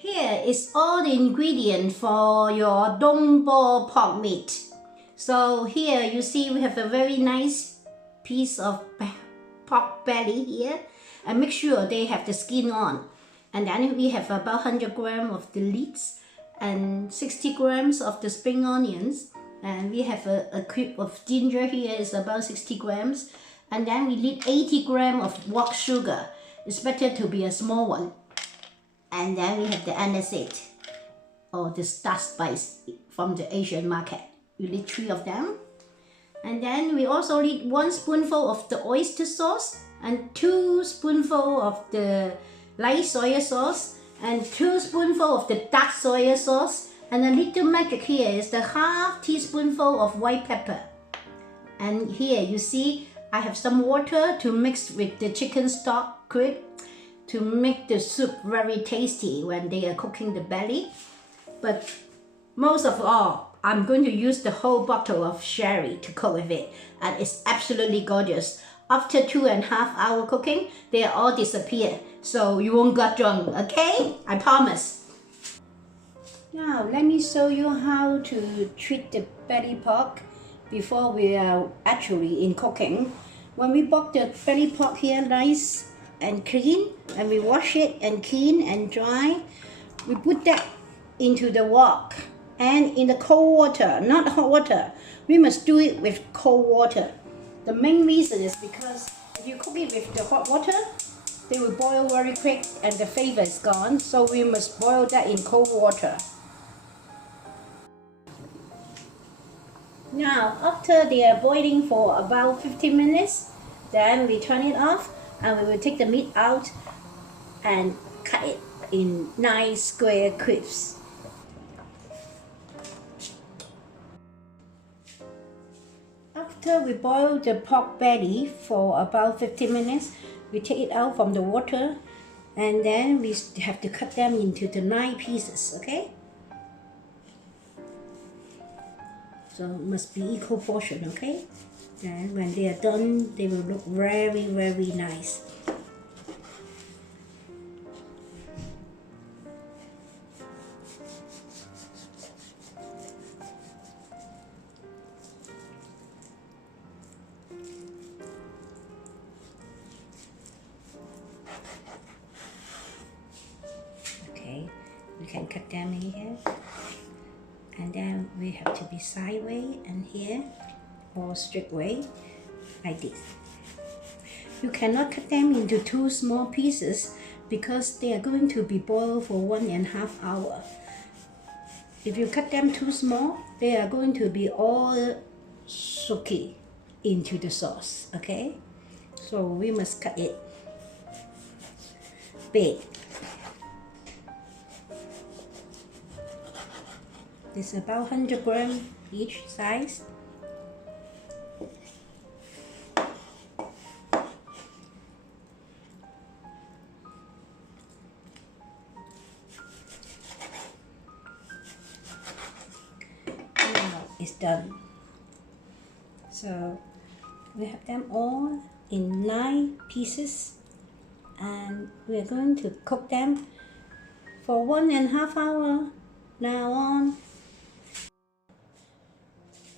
Here is all the ingredient for your Dongbo pork meat. So here you see we have a very nice piece of pork belly here, and make sure they have the skin on. And then we have about 100 grams of the leeks and 60 grams of the spring onions, and we have a cube of ginger here is about 60 grams, and then we need 80 grams of rock sugar. It's better to be a small one. And then we have the aniseed or the star spice from the Asian market. You need 3 of them. And then we also need 1 spoonful of the oyster sauce and 2 spoonful of the light soya sauce and 2 spoonful of the dark soya sauce. And the little magic here is the half teaspoonful of white pepper. And here you see I have some water to mix with the chicken stock cream to make the soup very tasty when they are cooking the belly. But most of all, I'm going to use the whole bottle of sherry to cook with it, and it's absolutely gorgeous. After 2.5 hours cooking, they all disappear, so you won't get drunk, okay? I promise. Now let me show you how to treat the belly pork before we are actually in cooking. When we bought the belly pork here nice and clean, and we wash it and clean and dry, we put that into the wok and in the cold water, not hot water. We must do it with cold water. The main reason is because if you cook it with the hot water, they will boil very quick and the flavor is gone, so we must boil that in cold water. Now after they are boiling for about 15 minutes, then we turn it off and we will take the meat out and cut it in nice square cubes. After we boil the pork belly for about 15 minutes, we take it out from the water and then we have to cut them into the 9 pieces, okay? So it must be equal portion, okay? And when they are done, they will look very, very nice. Okay, we can cut them in here. And then we have to be sideways and here, or straight way, like this. You cannot cut them into 2 small pieces because they are going to be boiled for 1.5 hours. If you cut them too small, they are going to be all soaky into the sauce, okay? So we must cut it big. It's about 100 grams each size. Now it's done. So we have them all in 9 pieces and we are going to cook them for 1.5 hours. Now on.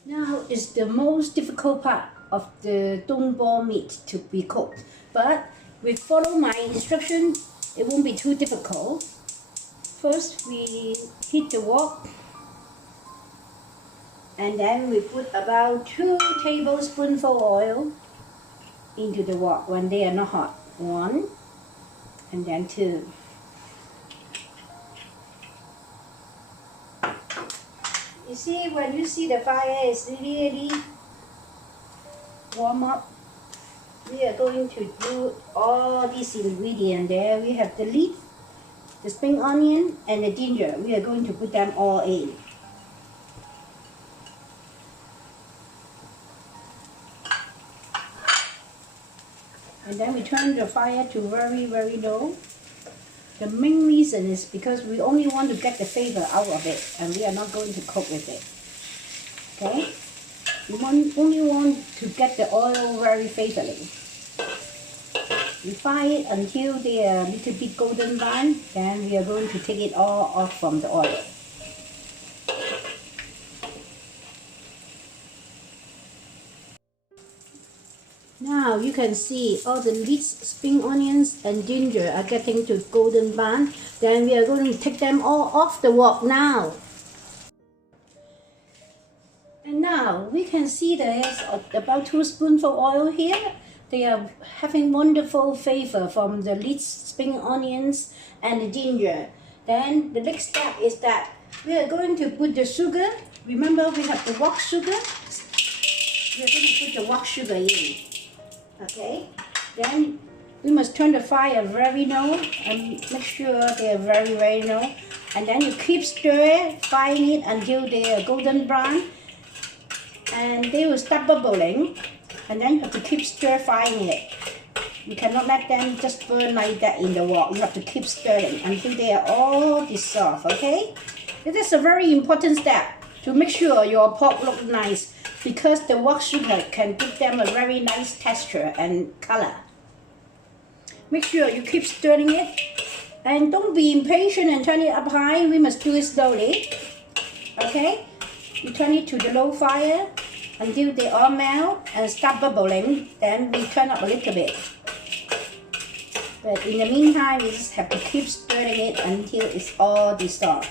Now is the most difficult part of the Dongbo meat to be cooked, but we follow my instruction, it won't be too difficult. First we heat the wok and then we put about 2 tablespoons of oil into the wok when they are not hot. 1 and then 2. You see, when you see the fire is really warm up, we are going to do all these ingredients there. We have the leek, the spring onion and the ginger. We are going to put them all in. And then we turn the fire to very, very low. The main reason is because we only want to get the flavor out of it and we are not going to cook with it. Okay? We only want to get the oil very faithfully. We fry it until they are a little bit golden brown. Then we are going to take it all off from the oil. Now you can see all the leeks, spring onions and ginger are getting to golden brown. Then we are going to take them all off the wok now. And now we can see there's about 2 spoons of oil here. They are having wonderful flavor from the leeks, spring onions and the ginger. Then the next step is that we are going to put the sugar. Remember we have the wok sugar. We are going to put the wok sugar in. Okay, then we must turn the fire very low and make sure they are very low. And then you keep frying it until they are golden brown. And they will start bubbling. And then you have to keep frying it. You cannot let them just burn like that in the wok. You have to keep stirring until they are all dissolved, okay? This is a very important step to make sure your pork looks nice, because the wok sugar can give them a very nice texture and color. Make sure you keep stirring it, and don't be impatient and turn it up high. We must do it slowly. Okay? You turn it to the low fire until they all melt and start bubbling. Then we turn up a little bit. But in the meantime, we just have to keep stirring it until it's all dissolved.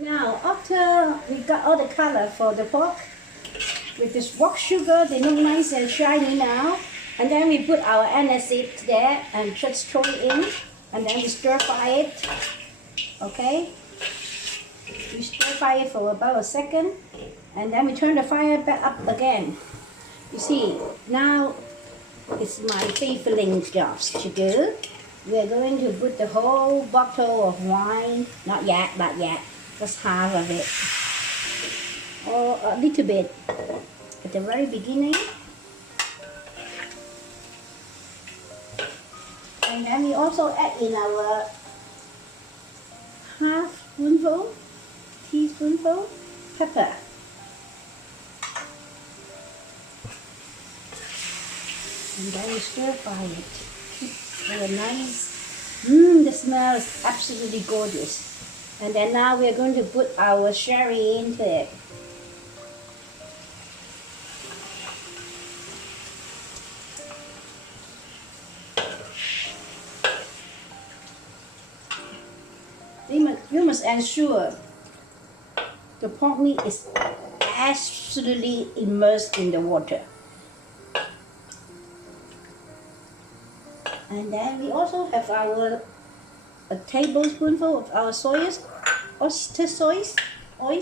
Now, after we got all the color for the pork, with this wok sugar, they look nice and shiny now. And then we put our aniseed there and just throw it in. And then we stir fry it. Okay? We stir fry it for about a second. And then we turn the fire back up again. You see, now it's my favorite jobs to do. We're going to put the whole bottle of wine. Not yet. Just half of it. Or a little bit at the very beginning. And then we also add in our teaspoonful pepper. And then we stir fry it. Keep a nice, the smell is absolutely gorgeous. And then now we are going to put our sherry into it. You must ensure the pork meat is absolutely immersed in the water. And then we also have a tablespoonful of our oyster sauce. We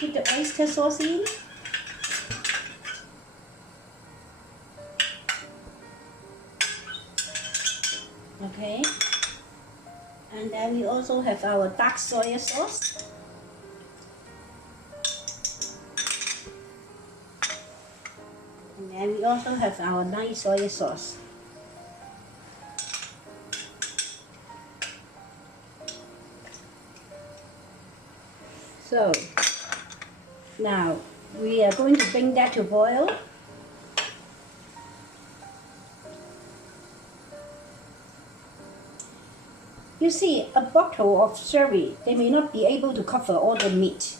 put the oyster sauce in. Okay. And then we also have our dark soya sauce. And then we also have our nice soya sauce. So, now we are going to bring that to boil. You see, a bottle of sherry, they may not be able to cover all the meat.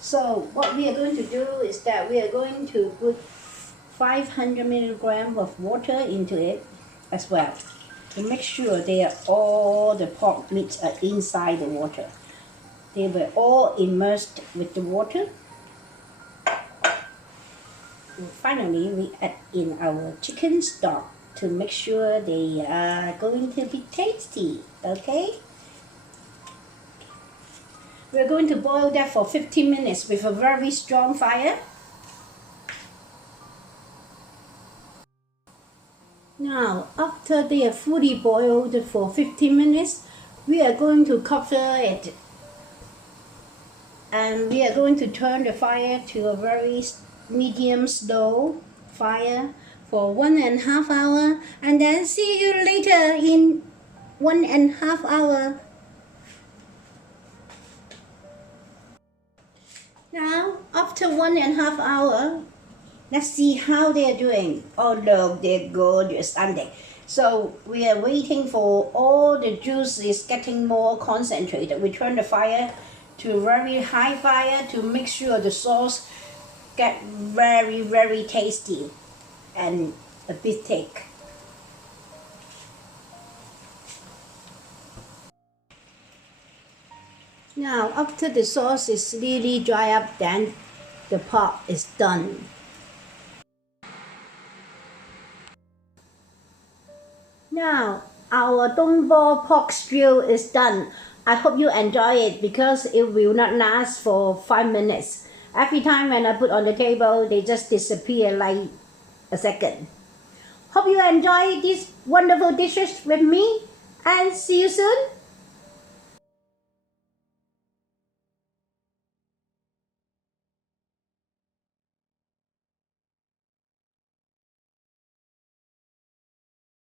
So what we are going to do is that we are going to put 500 milligrams of water into it as well, to make sure all the pork meats are inside the water. They were all immersed with the water. And finally, we add in our chicken stock to make sure they are going to be tasty, okay? We're going to boil that for 15 minutes with a very strong fire. Now, after they are fully boiled for 15 minutes, we are going to cover it. And we are going to turn the fire to a very medium slow fire for 1.5 hours, and then see you later in 1.5 hours after 1.5 hours, let's see how they're doing. Oh look, they're good, you're standing. So we are waiting for all the juice is getting more concentrated. We turn the fire to very high fire to make sure the sauce get very, very tasty and a bit thick. Now after the sauce is really dry up, then the pot is done. Now our Dongbo pork stew is done. I hope you enjoy it because it will not last for 5 minutes. Every time when I put on the table, they just disappear like a second. Hope you enjoy these wonderful dishes with me and see you soon.